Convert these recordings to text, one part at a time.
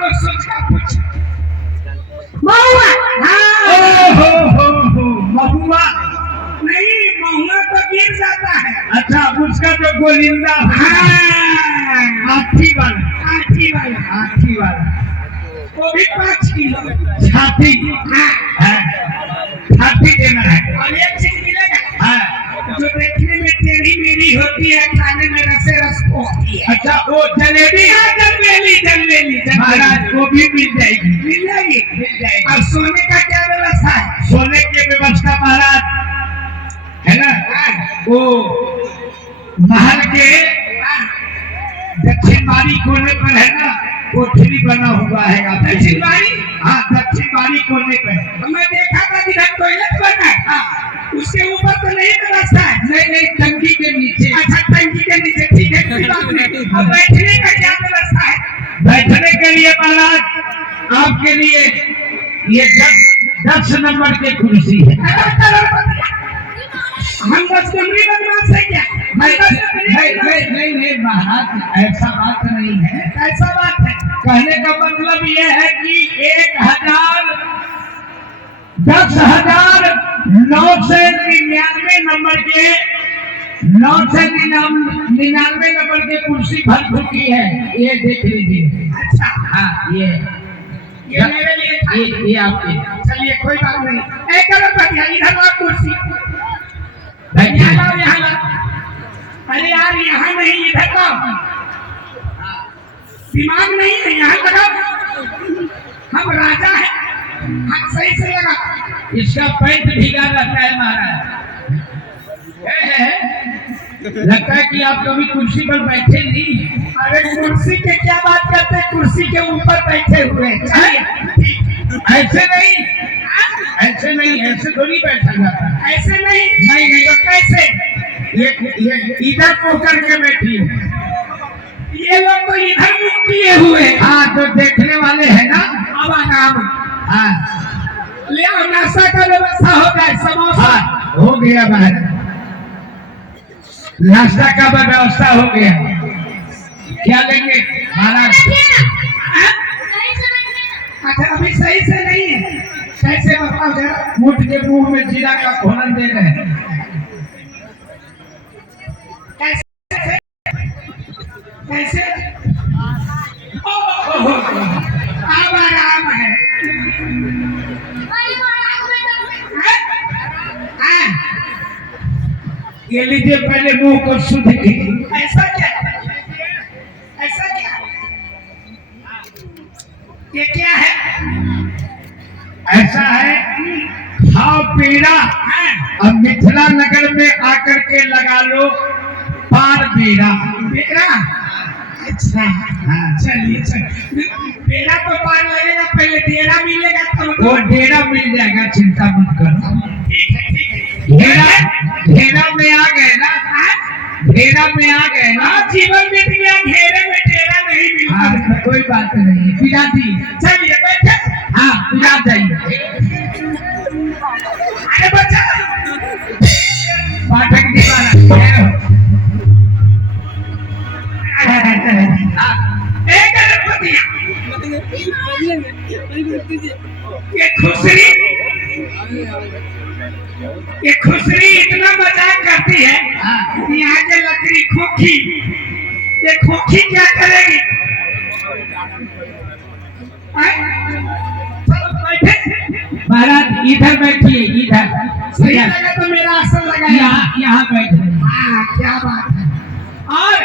को सोच का पूछ महुआ। महुआ नहीं, महुआ तो गिर जाता है। अच्छा, उसका तो गोलिंदा हाथी वाला, हाथी वाला, हाथी वाला वो भी 5 किलो। छाती छाती देना है। और एक चीज मिलेगा हाँ, जो देखने में टेढ़ी मेढ़ी होती है, खाने में रसे रस होती है। अच्छा, वो जलेबी जलेबी महाराज, वो भी मिल जाएगी, मिल जाएगी। मिल जाएगी। और सोने का क्या व्यवस्था है? सोने की व्यवस्था महाराज है ना, वो महल के दक्षिण बारी कोने पर है ना, कोठरी बना हुआ है। दक्षिण बारी? हाँ, दक्षिण बारी कोने पर। मैं देखा था जिधर टॉयलेट बना है। हाँ, उसके ऊपर तो नहीं व्यवस्था है। नहीं, टंकी के नीचे। अच्छा, टंकी के नीचे, ठीक है, कोई बात नहीं। और बैठने का क्या व्यवस्था है? बैठने के लिए महाराज आपके लिए ये 10 नंबर की कुर्सी है। हम 10 नंबरी बदमाश है क्या? नहीं महाराज, ऐसा बात नहीं है। ऐसा बात है। कहने का मतलब ये है कि 10,999 नंबर के 999 नंबर की कुर्सी भर चुकी है। ये देख लीजिए। अच्छा, हाँ, ये मेरे लिए था। ये आपके। चलिए, कोई बात नहीं। एक करो बढ़िया, इधर और कुर्सी। बैठिए। यहाँ। अरे यार, यहाँ नहीं, इधर का दिमाग नहीं है, यहाँ लगाओ। हम राजा हैं। हाँ, सही से लगा। इसका पैंट भीगा रहता है महाराज। लगता है कि आप कभी कुर्सी पर बैठे नहीं। अरे कुर्सी के क्या बात करते हैं, कुर्सी के ऊपर बैठे हुए। ऐसे नहीं, ऐसे थोड़ी बैठा जाता है। ऐसे नहीं। नहीं, तो कैसे? ये इधर को करके बैठी है। ये लोग तो इधर मुख किए हुए। हाँ, तो देखने वाले हैं ना। अब आराम। हाँ, ले आओ, नाश्ता का व्यवस्था हो जाए। समोसा हाँ, हो गया महाराज, नाश्ता का व्यवस्था हो गया। क्या लेंगे महाराज? अच्छा, अभी सही से नहीं है। कैसे बताओ जरा? ऊँट के मुंह में जीरा का घोलन दे रहे हैं। कैसे? कैसे? अब आराम है। ये लीजिए, पहले मुंह को शुद्ध कीजिए। ऐसा क्या? ऐसा क्या? ये क्या है? ऐसा है खाओ पीड़ा। अब मिथिला नगर में आकर के लगा लो पार बेड़ा। बेड़ा? अच्छा, हाँ, चलिए बेड़ा तो पार लगेगा, पहले डेरा मिलेगा तब। वो डेरा मिल जाएगा, चिंता मत करो। ठीक है। घेरा में आ गए ना, घेरा में आ गए ना। जीवन में गया, घेरे में डेरा नहीं मिला। हाँ, कोई बात नहीं, पिला दी। चलिए बैठे। हाँ, पिला जाइए। अरे बच्चा, पाठक जी वाला एक गणपतिया। ये खुसरी इतना मजाक करती है। यहाँ के लकड़ी खोखी, ये खोखी क्या करेगी? महाराज इधर बैठिए, इधर सही लगा तो मेरा आसन लगा। यहाँ बैठ। हाँ, क्या बात है। और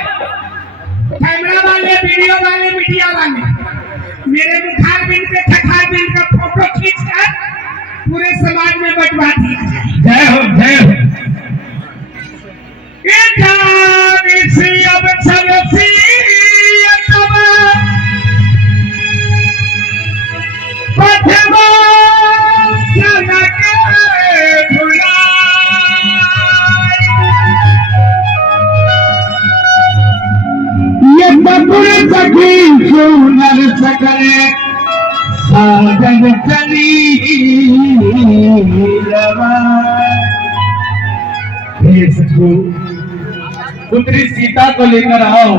कैमरा वाले, वीडियो वाले, मीडिया वाले, मेरे मुखार बिंद पे ठखार बिंद का फोटो खींचकर पूरे समाज में बंटवा दिया जाए। जय हो, जय हो। सकले साजन चली पुत्री सीता को लेकर आओ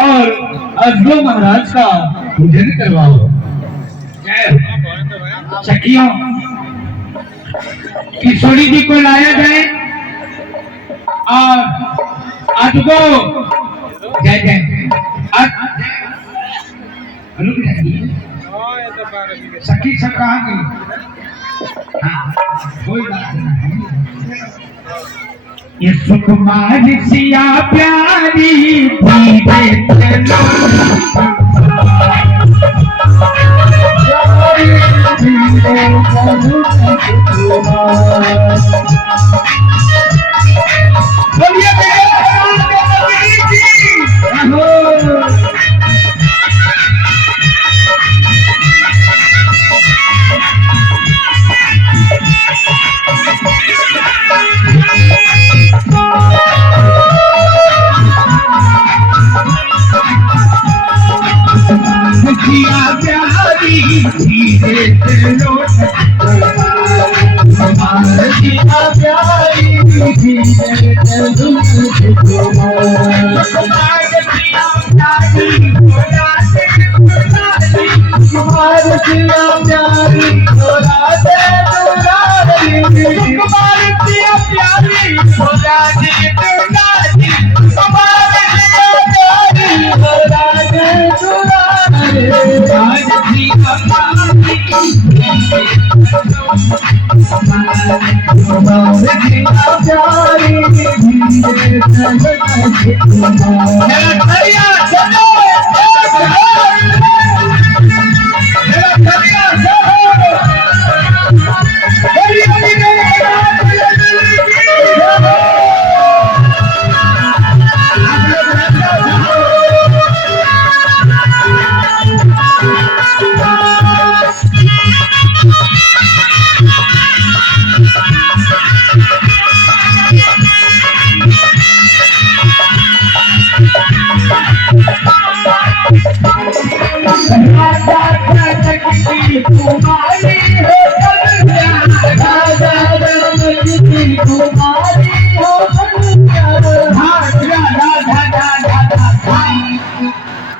और अजगो महाराज का मुझे नहीं करवाओ। सखियों, किशोरी जी को लाया जाए और अदगो जय जय रुक जाइए। सखी सब कहाँ गई? हाँ, कोई बात नहीं। ये सुकुमार सिया प्यारी धीरे चलो, बोलिए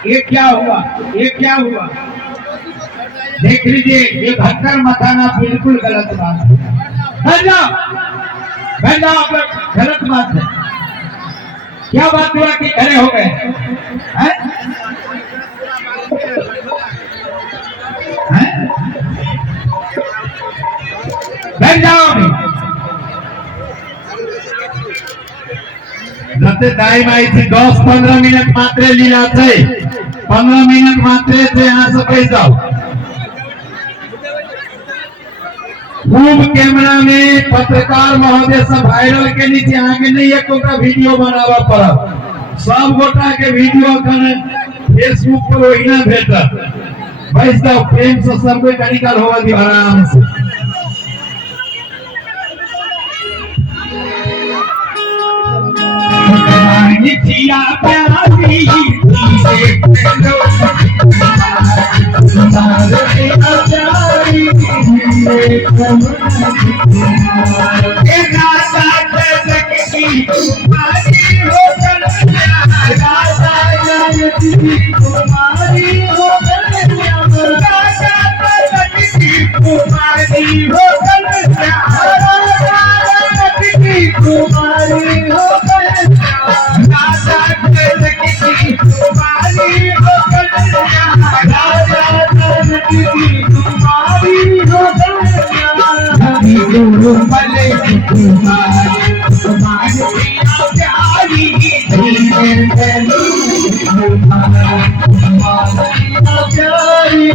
ये क्या हुआ? ये क्या हुआ? देख लीजिए, ये भक्कर मथाना बिल्कुल गलत बात है। आप गलत बात है। क्या बात हुआ कि खड़े हो गए? बैठ जाओ। टाइम आई थी 10-15 मिनट मात्र लीला थे। 15 मिनट मात्र से यहाँ से पैसा जाओ। खूब कैमरा में पत्रकार महोदय सब वायरल के नीचे आगे नहीं है कोई वीडियो बनावा पड़ा। सब गोटा के वीडियो कर फेसबुक पर वही ना भेटा। बैठ जाओ, प्रेम से सब कोई निकाल होगा दी आराम से। प्यारी